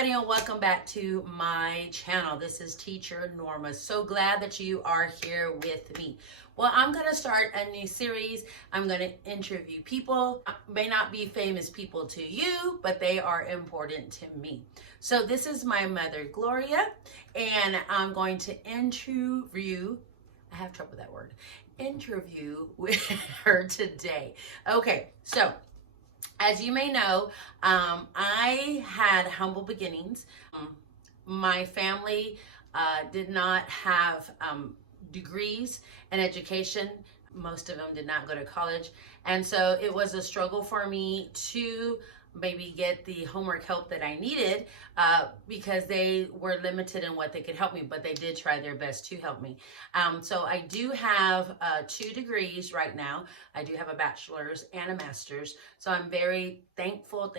everybody, and welcome back to my channel. This is Teacher Norma. So glad that you are here with me. Well, I'm going to start a new series. I'm going to interview people. May not be famous people to you, but they are important to me. So this is my mother, Gloria, and I'm going to interview, I have trouble with that word, interview with her today. Okay, so as you may know, I had humble beginnings. My family did not have degrees in education. Most of them did not go to college. And so it was a struggle for me to maybe get the homework help that I needed because they were limited in what they could help me, but they did try their best to help me. So I do have 2 degrees right now. I do have a bachelor's and a master's. So I'm very thankful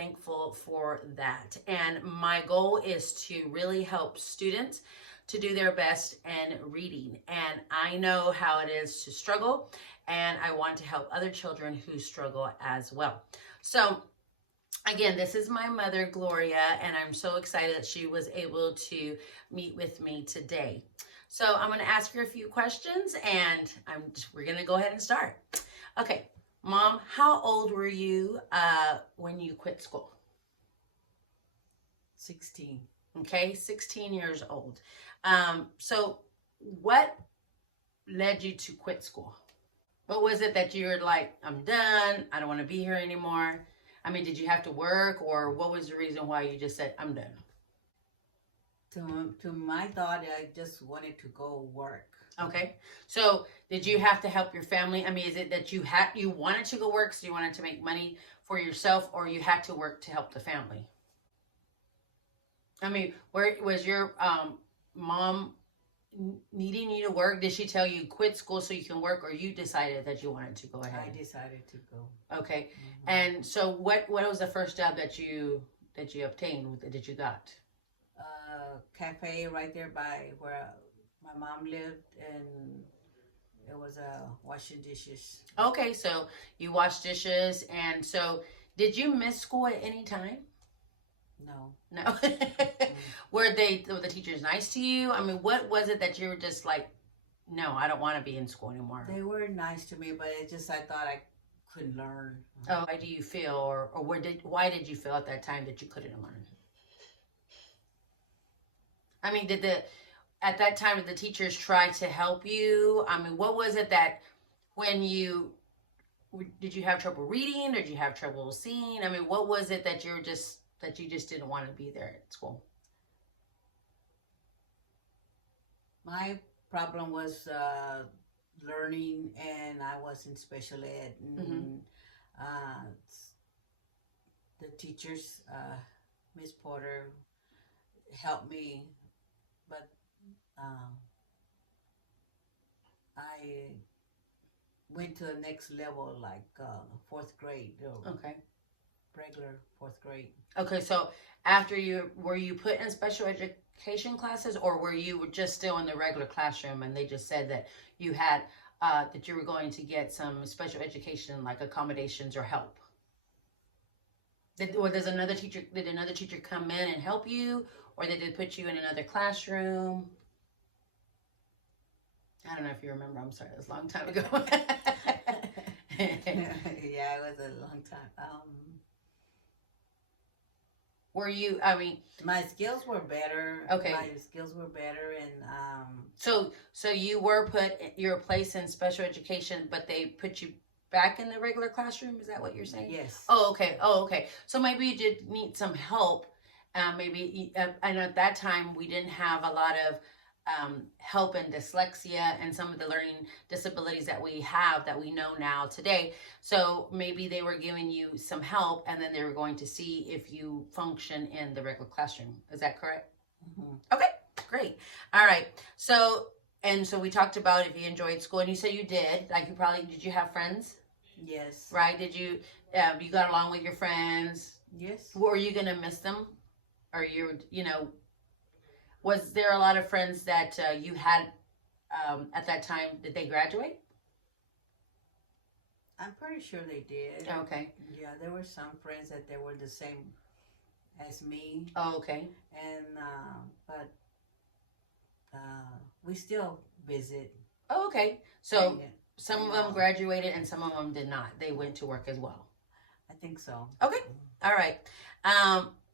for that. And my goal is to really help students to do their best in reading. And I know how it is to struggle, and I want to help other children who struggle as well. So again, this is my mother, Gloria, and I'm so excited that she was able to meet with me today. So I'm going to ask her a few questions, and we're going to go ahead and start. Okay, Mom, how old were you when you quit school? 16. Okay, 16 years old. So what led you to quit school? What was it that you were like, I'm done, I don't want to be here anymore? I mean, did you have to work, or what was the reason why you just said, I'm done? To my thought, I just wanted to go work. Okay. So did you have to help your family? I mean, is it that you wanted to go work, so you wanted to make money for yourself, or you had to work to help the family? I mean, where was your mom needing you to work? Did she tell you quit school so you can work, or you decided that you wanted to go ahead? I decided to go. Okay. And so what was the first job that you obtained, that you got? Cafe right there by where my mom lived, and it was washing dishes. Okay, so you washed dishes. And so did you miss school at any time? No. Were the teachers nice to you? I mean, what was it that you were just like, no, I don't want to be in school anymore? They were nice to me, but I thought I couldn't learn. Oh, why do you feel, or why did you feel at that time that you couldn't learn? I mean, at that time, did the teachers try to help you? I mean, what was it that did you have trouble reading, or did you have trouble seeing? I mean, what was it that you just didn't want to be there at school? My problem was learning, and I was in special ed. And, the teachers, Miss Porter, helped me, but I went to the next level, like 4th grade. Okay. Regular 4th grade. Okay, so were you put in special education classes, or were you just still in the regular classroom, and they just said that you had that you were going to get some special education, like accommodations or help? Did another teacher come in and help you, or did they put you in another classroom? I don't know if you remember. I'm sorry, it was a long time ago. Yeah, it was a long time. Were you, I mean, my skills were better. Okay. My skills were better, and so you were placed in special education, but they put you back in the regular classroom? Is that what you're saying? Yes. Oh, okay. So maybe you did need some help. Maybe, I know at that time we didn't have a lot of help in dyslexia and some of the learning disabilities that we have, that we know now today. So maybe they were giving you some help, and then they were going to see if you function in the regular classroom. Is that correct? Mm-hmm. Okay, great. All right. So we talked about if you enjoyed school, and you said you did. Like, did you have friends? Yes. Right? Did you got along with your friends? Yes. Were you gonna miss them? Or was there a lot of friends that you had at that time? Did they graduate? I'm pretty sure they did. Okay. Yeah, there were some friends that they were the same as me. Oh, okay. And but we still visit. Oh, okay. So Yeah, some of them graduated and some of them did not. They went to work as well. I think so. Okay. All right.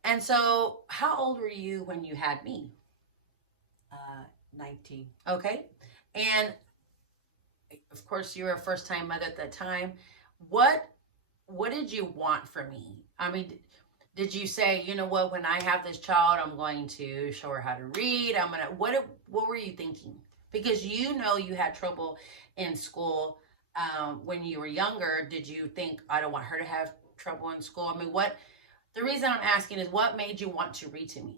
And so how old were you when you had me? 19. Okay. And of course you were a first time mother at that time. What did you want from me? I mean, did you say, you know what, when I have this child, I'm going to show her how to read. I'm going to, what were you thinking? Because you know you had trouble in school when you were younger. Did you think, I don't want her to have trouble in school? I mean, the reason I'm asking is what made you want to read to me?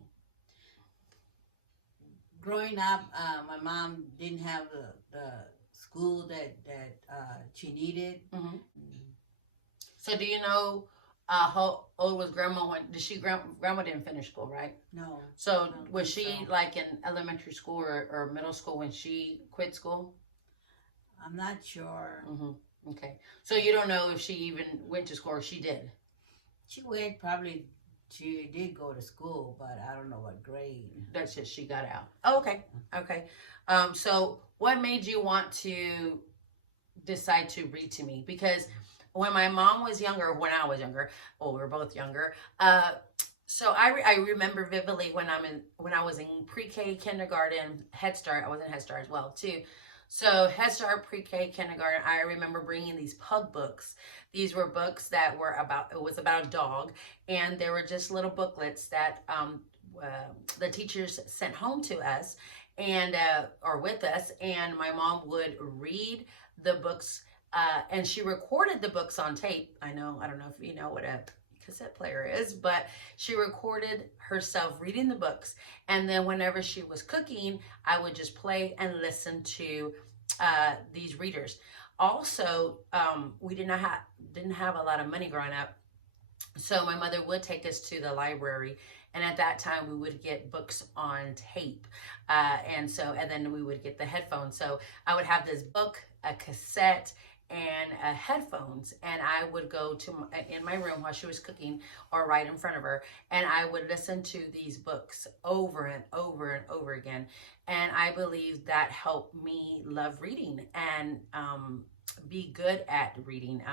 Growing up, my mom didn't have the school that she needed. Mm-hmm. So do you know how old was grandma when grandma didn't finish school, right? No. So was she like in elementary school or middle school when she quit school? I'm not sure. Mm-hmm. Okay. So you don't know if she even went to school or she did? She went, probably she did go to school, but I don't know what grade. That's just she got out. Oh, okay. Okay. So what made you want to decide to read to me? Because when my mom was younger, when I was younger, well, we were both younger. So I remember vividly when I was in pre-K, kindergarten, Head Start. I was in Head Start as well too. So Head Start, pre-K, kindergarten. I remember bringing these pug books. These were books that were it was about a dog, and they were just little booklets that the teachers sent home to us, and or with us, and my mom would read the books. And she recorded the books on tape. I don't know if you know what a cassette player is, but she recorded herself reading the books. And then whenever she was cooking, I would just play and listen to these readers. Also, we didn't have a lot of money growing up. So my mother would take us to the library. And at that time, we would get books on tape. And then we would get the headphones. So I would have this book, a cassette, and headphones, and I would go in my room while she was cooking or right in front of her, and I would listen to these books over and over and over again. And I believe that helped me love reading and be good at reading.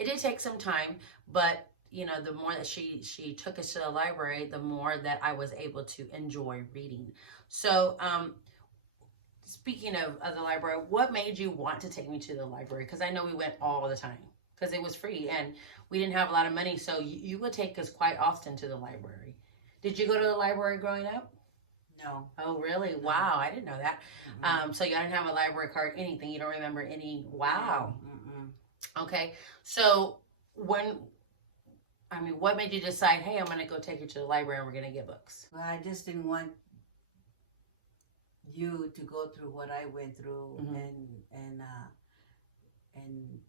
It did take some time, but you know, the more that she took us to the library, the more that I was able to enjoy reading. So speaking of the library, what made you want to take me to the library? Because I know we went all the time because it was free and we didn't have a lot of money. So you would take us quite often to the library. Did you go to the library growing up? No. Oh, really? No. Wow, I didn't know that. Mm-hmm. So you didn't have a library card, anything? You don't remember any? Wow. Mm-mm. Okay. So what made you decide, hey, I'm going to go take you to the library and we're going to get books? Well, I just didn't want you to go through what I went through, mm-hmm. and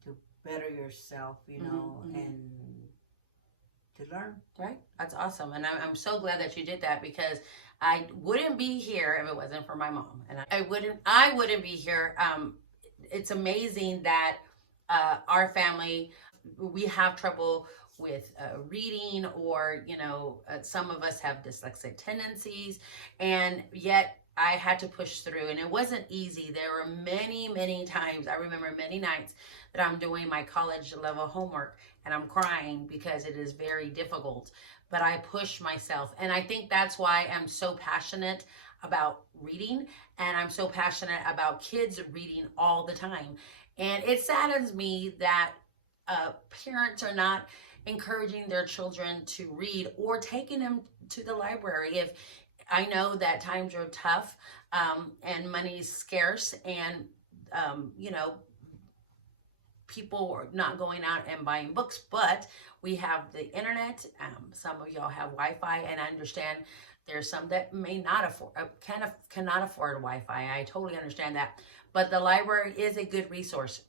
to better yourself, you know, mm-hmm. and to learn. Right. That's awesome. And I'm so glad that you did that because I wouldn't be here if it wasn't for my mom. And I wouldn't be here. It's amazing that our family, we have trouble with reading, or, you know, some of us have dyslexic tendencies, and yet I had to push through, and it wasn't easy. There were many, many times, I remember many nights that I'm doing my college level homework and I'm crying because it is very difficult, but I push myself. And I think that's why I'm so passionate about reading, and I'm so passionate about kids reading all the time. And it saddens me that parents are not encouraging their children to read or taking them to the library. If I know that times are tough and money's scarce, and you know, people are not going out and buying books, but we have the internet. Some of y'all have Wi-Fi, and I understand there's some that may not afford, cannot afford Wi-Fi. I totally understand that, but the library is a good resource.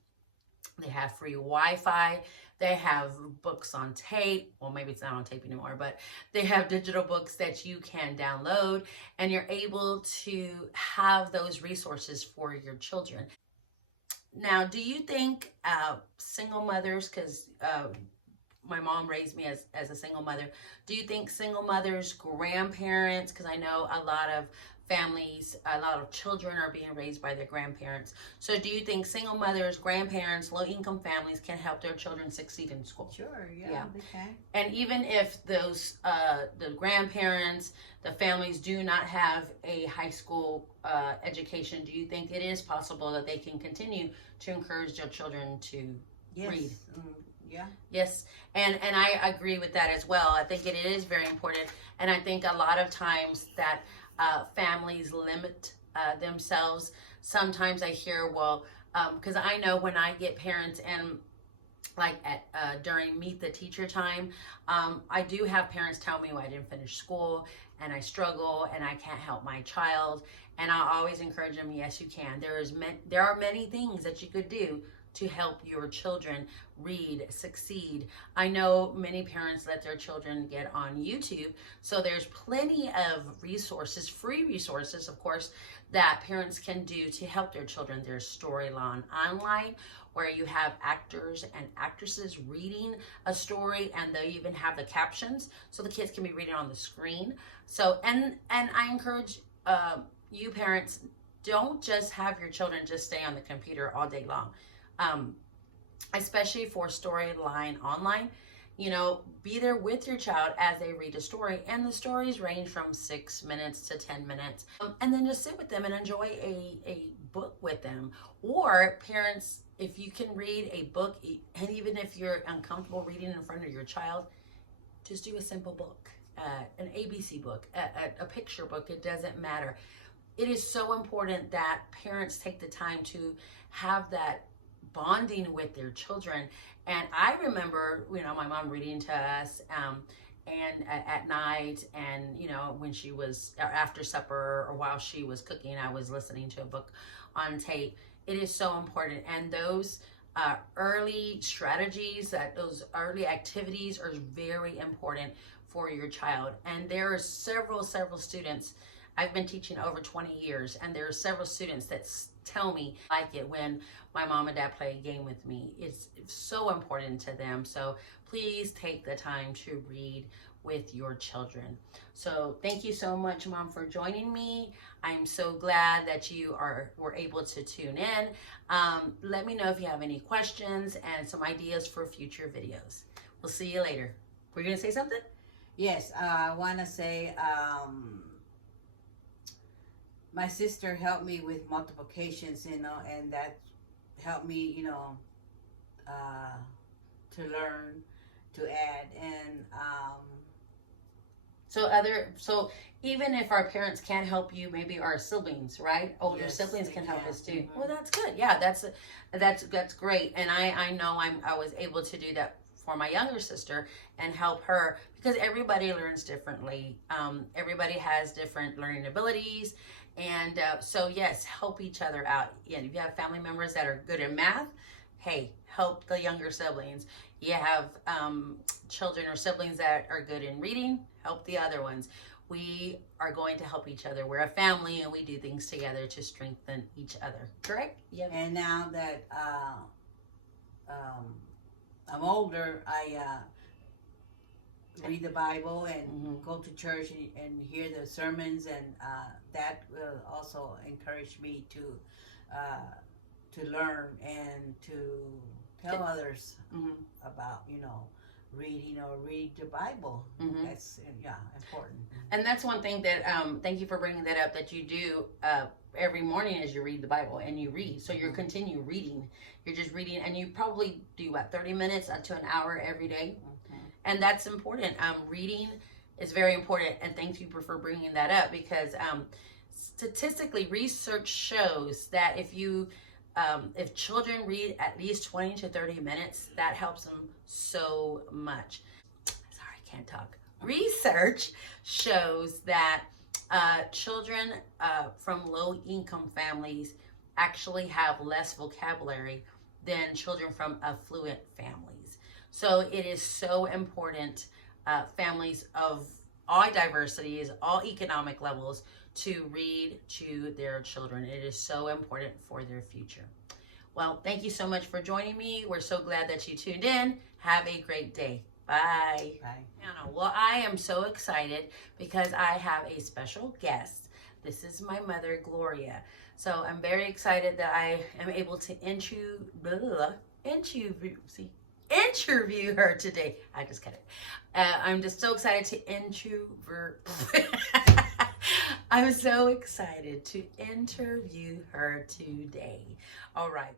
They have free Wi-Fi. They have books on tape. Well, maybe it's not on tape anymore, but they have digital books that you can download, and you're able to have those resources for your children. Now, do you think single mothers, because my mom raised me as a single mother. Do you think single mothers, grandparents, because I know a lot of families, a lot of children are being raised by their grandparents. So do you think single mothers, grandparents, low-income families can help their children succeed in school? Sure, yeah. They can. And even if those, the grandparents, the families do not have a high school education, do you think it is possible that they can continue to encourage their children to read? Yeah. Yes, and I agree with that as well. I think it is very important, and I think a lot of times that families limit themselves. Sometimes I hear, well, because I know when I get parents and like at during meet the teacher time, I do have parents tell me, well, I didn't finish school and I struggle and I can't help my child, and I always encourage them, yes, you can. There are many things that you could do to help your children read, succeed. I know many parents let their children get on YouTube, so there's plenty of resources, free resources, of course, that parents can do to help their children. There's Storyline Online, where you have actors and actresses reading a story, and they even have the captions, so the kids can be reading on the screen. So, and I encourage you parents, don't just have your children just stay on the computer all day long. Especially for Storyline Online, you know, be there with your child as they read a story, and the stories range from 6 minutes to 10 minutes, and then just sit with them and enjoy a book with them. Or parents, if you can read a book, and even if you're uncomfortable reading in front of your child, just do a simple book, an ABC book, a picture book. It doesn't matter. It is so important that parents take the time to have that bonding with their children. And I remember, you know, my mom reading to us and at night, and, you know, when she was after supper or while she was cooking, I was listening to a book on tape. It is so important. And those early strategies, those early activities are very important for your child. And there are several students. I've been teaching over 20 years, and there are several students that tell me like it when my mom and dad play a game with me. It's so important to them. So please take the time to read with your children. So thank you so much, Mom, for joining me. I'm so glad that you were able to tune in. Let me know if you have any questions and some ideas for future videos. We'll see you later. Were you gonna say something? Yes, I want to say my sister helped me with multiplications, you know, and that helped me, you know, to learn, to add, and so even if our parents can't help you, maybe our siblings, right? Older siblings can help us too. Mm-hmm. Well, that's good. Yeah, that's great. And I know I was able to do that for my younger sister and help her, because everybody learns differently. Everybody has different learning abilities. And so yes, help each other out. And if you have family members that are good at math, hey, help the younger siblings. You have children or siblings that are good in reading, help the other ones. We are going to help each other. We're a family, and we do things together to strengthen each other. Correct? Yeah. And now that I'm older, I read the Bible and go to church and hear the sermons, and that will also encourage me to learn and to tell others about, you know, reading or read the Bible. That's important. And that's one thing that thank you for bringing that up, that you do every morning as you read the Bible, and you read. So you're continue reading. You're just reading, and you probably do what, 30 minutes to an hour every day. And that's important. Reading is very important, and thank you for bringing that up, because statistically, research shows that if children read at least 20 to 30 minutes, that helps them so much. Sorry, I can't talk. Research shows that children from low-income families actually have less vocabulary than children from affluent families. So it is so important, families of all diversities, all economic levels, to read to their children. It is so important for their future. Well, thank you so much for joining me. We're so glad that you tuned in. Have a great day. Bye. Bye. Well, I am so excited because I have a special guest. This is my mother, Gloria. So I'm very excited that I am able to interview her today. I just cut it. I'm just so excited to I'm so excited to interview her today. All right.